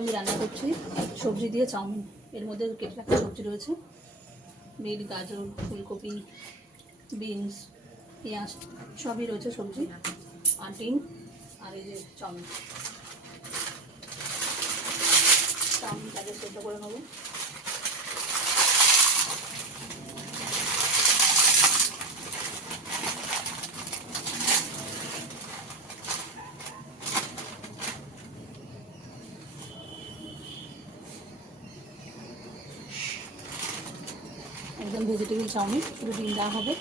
আমি রান্না করছি সবজি দিয়ে চাউমিন। এর মধ্যে কেটে রাখা সবজি রয়েছে। বিট গাজর, ফুলকপি, বিনস, পেঁয়াজ সবই রয়েছে সবজি। আর ডিম আর এই যে চাউমিন। চাউমিনটাকে সেদ্ধ করে নেব। একদম ভেজিটেবিল চাউমিন শুধু ডিম দেওয়া হবে।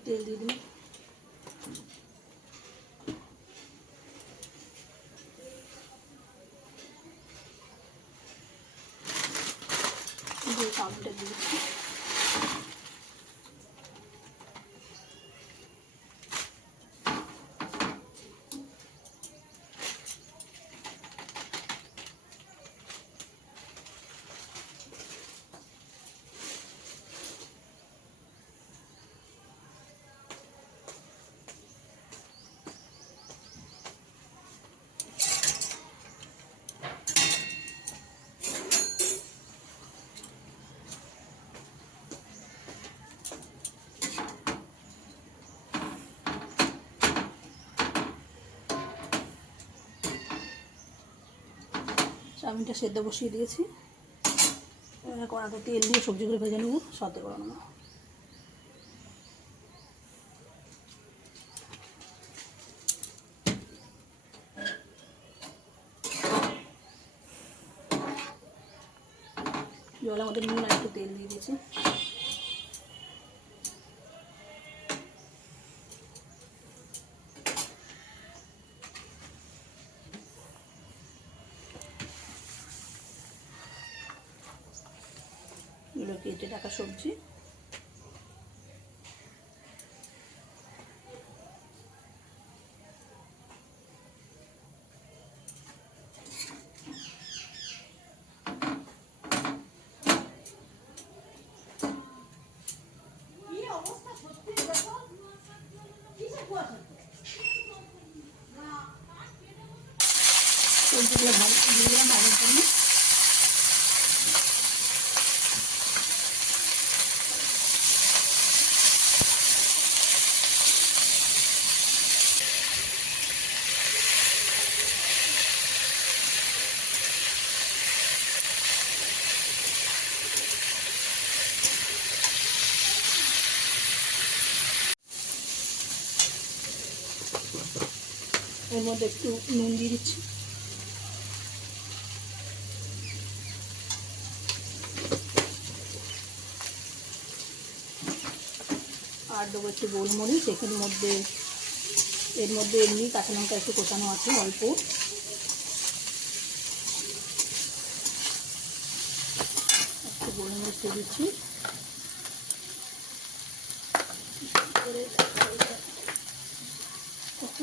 তেল দিয়ে দিন দিয়ে চাউমিনটা দিয়ে দিচ্ছি চাউমিনটা সেদ্ধ বসিয়ে দিয়েছি। কড়াতে তেল দিয়ে সবজিগুলো ভেজে নেব সাথে করে জল আমাদের নুন আর একটু তেল দিয়ে দিয়েছি। কেটে রাখা সবজি। সবজিগুলো ভালো দিলাম ভাজার জন্য এর মধ্যে একটু নুন দিয়ে দিচ্ছি। আর দেবো একটু গোলমরিচ এখানের মধ্যে, এর মধ্যে এমনি কাঁচা লঙ্কা একটু কোচানো আছে, অল্প। একটু গোলমরিচ দিচ্ছি।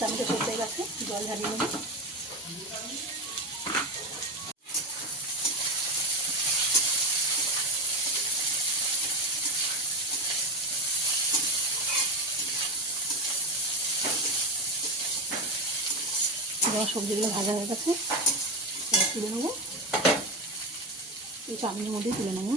চামচে সরষে গেছে, জল ঝাড়িয়ে নেব। সবজিগুলো ভাজা হয়ে গেছে তুলে নেব। এই চাটনির মধ্যেই তুলে নেব।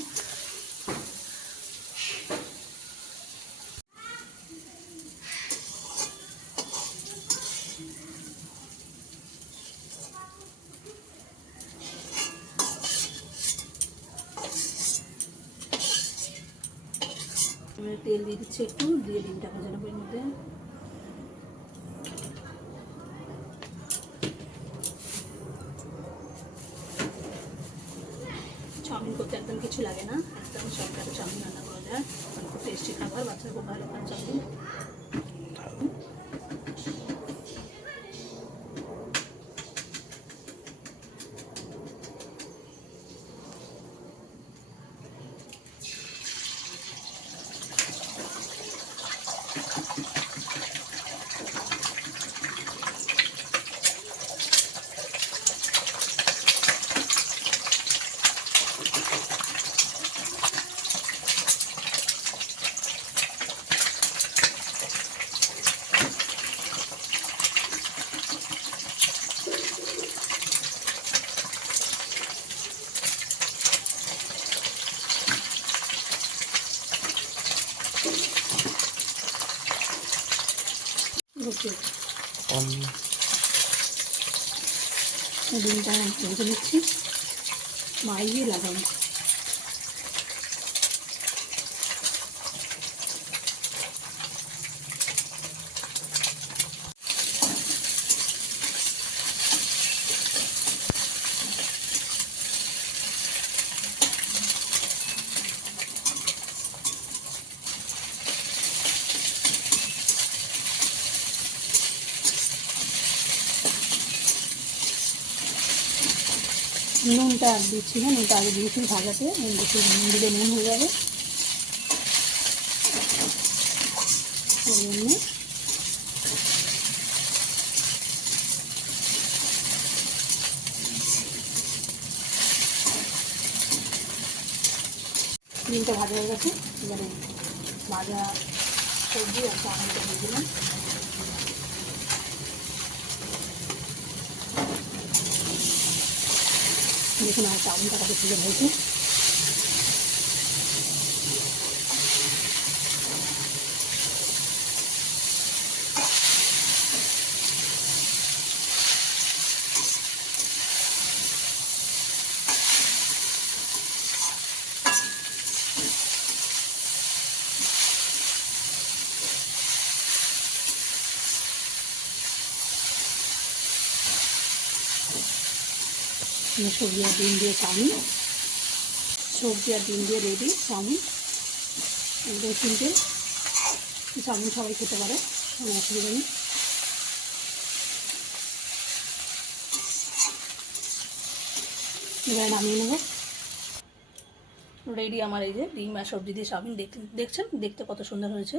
তেল দিয়ে দিচ্ছি একটু, দিয়ে ডিমটা ভাজা নেব এর মধ্যে। চাউমিন করতে একদম কিছু লাগে না। একদম শর্টকাটে চাউমিন রান্না করা যায়। মানে খুব টেস্টি খাবার, বাচ্চারা খুব ভালো খায় চাউমিন। ওকে ডিমটা ভেজে নিচ্ছি। মাইয়ে লাগাবো। নুনটা দিচ্ছি না, নুনটা আগে দিয়েছি ভাজাতে, নুন দিচ্ছি, নুন দিলে নুন হয়ে যাবে। ডিমটা ভাজা হয়ে গেছে, এবারে ভাজা সবজি আর চাউমিনটা দিয়ে দিলাম। দেখুন আর চাউমিনটা কত সুন্দর হয়েছে সবজি আর ডিম দিয়ে চাউমিন। সবজি আর ডিম দিয়ে রেডি চাউমিন। একদম সিম্পল চাউমিন সবাই খেতে পারে, কোনো অসুবিধা নেই। এবার নামিয়ে নেব। রেডি আমার এই যে ডিম আর সবজি দিয়ে চাউমিন। দেখ, দেখছেন? দেখতে কত সুন্দর হয়েছে।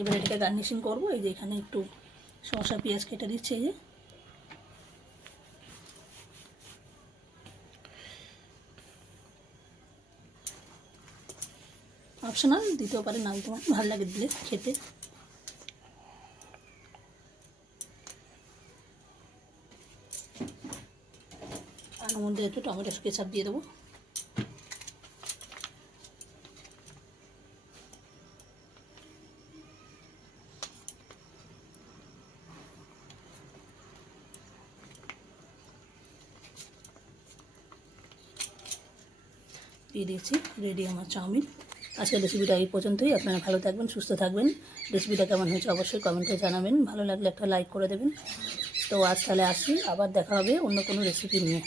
এবার এটাকে গার্নিশিং করব। এই যে এখানে একটু শসা, পেঁয়াজ কেটে দিচ্ছে এই যে। অপশনাল দিতেও পারে না তোমার। ভালো লাগে দিলে খেতে। আর মধ্যে একটু টমেটো কেচাপ দিয়ে দেবো। দিয়ে দিয়েছি রেডি আমার চাউমিন। আজকের রেসিপিটা এই পর্যন্তই। আপনারা ভালো থাকবেন, সুস্থ থাকবেন। রেসিপিটা কেমন হয়েছে অবশ্যই কমেন্টে জানাবেন। ভালো লাগলে একটা লাইক করে দেবেন। তো আজ তাহলে আসি আবার দেখা হবে অন্য কোনো রেসিপি নিয়ে।